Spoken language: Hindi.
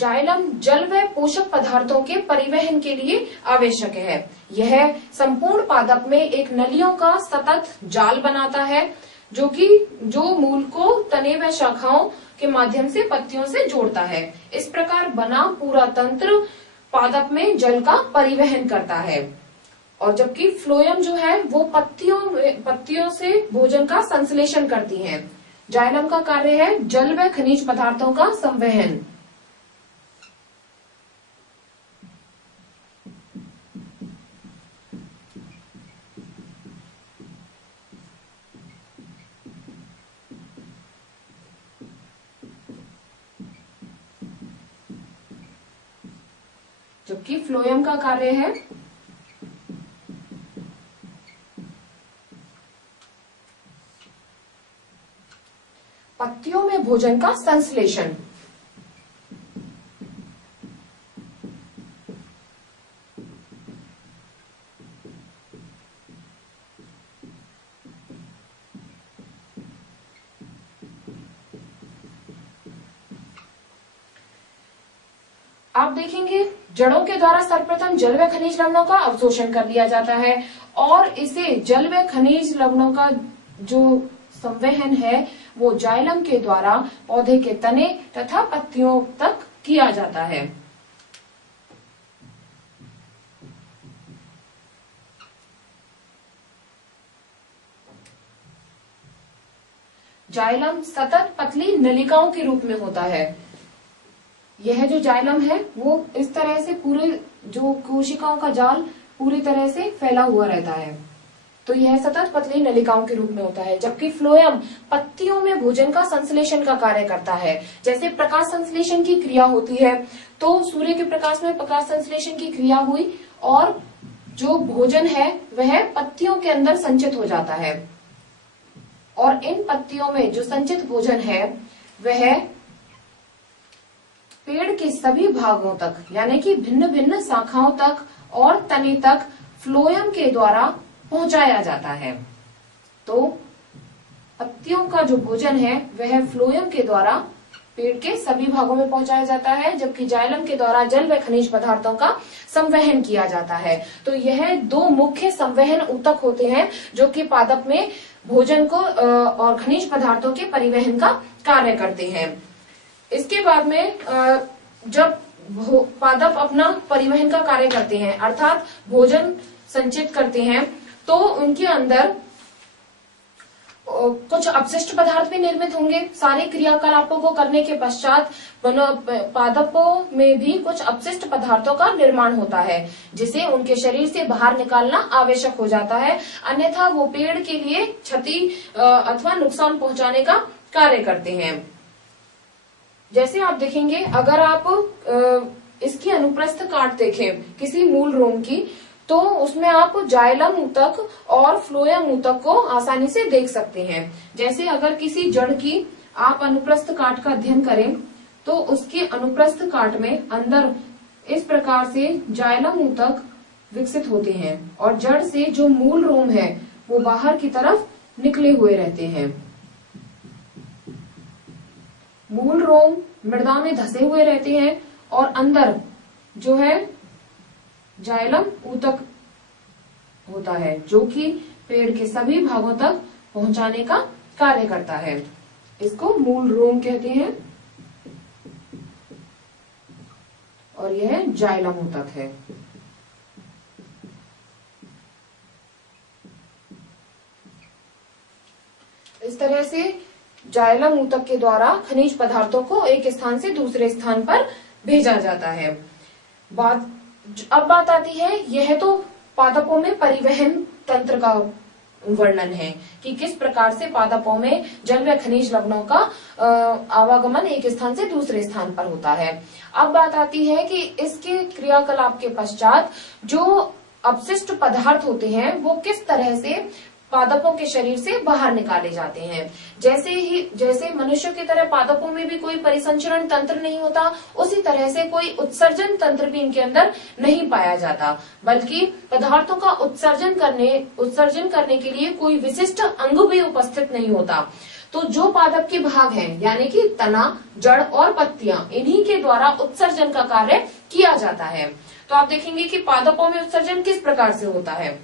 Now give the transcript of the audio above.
जाइलम जल व पोषक पदार्थों के परिवहन के लिए आवश्यक है। यह संपूर्ण पादप में एक नलियों का सतत जाल बनाता है जो मूल को तने व शाखाओं के माध्यम से पत्तियों से जोड़ता है। इस प्रकार बना पूरा तंत्र पादप में जल का परिवहन करता है। और जबकि फ्लोएम जो है वो पत्तियों से भोजन का संश्लेषण करती है। जाइलम का कार्य है जल व खनिज पदार्थों का संवहन। जबकि फ्लोएम का कार्य है पत्तियों में भोजन का संश्लेषण। आप देखेंगे जड़ों के द्वारा सर्वप्रथम जल व खनिज लवणों का अवशोषण कर लिया जाता है और इसे जल व खनिज लवणों का जो संवहन है वो जाइलम के द्वारा पौधे के तने तथा पत्तियों तक किया जाता है। जाइलम सतत पतली नलिकाओं के रूप में होता है। यह जो जाइलम है वो इस तरह से पूरे जो कोशिकाओं का जाल पूरी तरह से फैला हुआ रहता है, तो यह सतत पतली नलिकाओं के रूप में होता है। जबकि फ्लोएम पत्तियों में भोजन का संश्लेषण का कार्य करता है। जैसे प्रकाश संश्लेषण की क्रिया होती है तो सूर्य के प्रकाश में प्रकाश संश्लेषण की क्रिया हुई और जो भोजन है वह पत्तियों के अंदर संचित हो जाता है और इन पत्तियों में जो संचित भोजन है वह पेड़ के सभी भागों तक यानी कि भिन्न भिन्न शाखाओं तक और तने तक फ्लोएम के द्वारा पहुंचाया जाता है। तो पत्तियों का जो भोजन है वह फ्लोएम के द्वारा पेड़ के सभी भागों में पहुंचाया जाता है, जबकि जाइलम के द्वारा जल व खनिज पदार्थों का संवहन किया जाता है। तो यह दो मुख्य संवहन ऊतक होते हैं जो कि पादप में भोजन को और खनिज पदार्थों के परिवहन का कार्य करते हैं। इसके बाद में जब पादप अपना परिवहन का कार्य करते हैं अर्थात भोजन संचित करते हैं तो उनके अंदर कुछ अपशिष्ट पदार्थ भी निर्मित होंगे। सारे क्रियाकलापों को करने के पश्चात पादपों में भी कुछ अपशिष्ट पदार्थों का निर्माण होता है जिसे उनके शरीर से बाहर निकालना आवश्यक हो जाता है, अन्यथा वो पेड़ के लिए क्षति अथवा नुकसान पहुंचाने का कार्य करते हैं। जैसे आप देखेंगे अगर आप इसकी अनुप्रस्थ काट देखें किसी मूल रोम की तो उसमें आप जाइलम ऊतक और फ्लोएम ऊतक को आसानी से देख सकते हैं। जैसे अगर किसी जड़ की आप अनुप्रस्थ काट का अध्ययन करें तो उसके अनुप्रस्थ काट में अंदर इस प्रकार से जाइलम ऊतक विकसित होते हैं और जड़ से जो मूल रोम है वो बाहर की तरफ निकले हुए रहते हैं। मूल रोम मृदा में धसे हुए रहते हैं और अंदर जो है जाइलम ऊतक होता है जो कि पेड़ के सभी भागों तक पहुंचाने का कार्य करता है। इसको मूल रोम कहते हैं और यह जाइलम ऊतक है। इस तरह से जाइलम ऊतक के द्वारा खनिज पदार्थों को एक स्थान से दूसरे स्थान पर भेजा जाता है। अब बात आती है, यह तो पादपों में परिवहन तंत्र का वर्णन है कि किस प्रकार से पादपों में जल व खनिज लवणों का आवागमन एक स्थान से दूसरे स्थान पर होता है। अब बात आती है कि इसके क्रियाकलाप के पश्चात जो अपशिष्ट पदार्थ होते हैं वो किस तरह से पादपों के शरीर से बाहर निकाले जाते हैं। जैसे मनुष्य की तरह पादपों में भी कोई परिसंचरण तंत्र नहीं होता, उसी तरह से कोई उत्सर्जन तंत्र भी इनके अंदर नहीं पाया जाता, बल्कि पदार्थों का उत्सर्जन करने के लिए कोई विशिष्ट अंग भी उपस्थित नहीं होता। तो जो पादप के भाग हैं यानी कि तना, जड़ और पत्तियां, इन्हीं के द्वारा उत्सर्जन का कार्य किया जाता है। तो आप देखेंगे कि पादपों में उत्सर्जन किस प्रकार से होता है।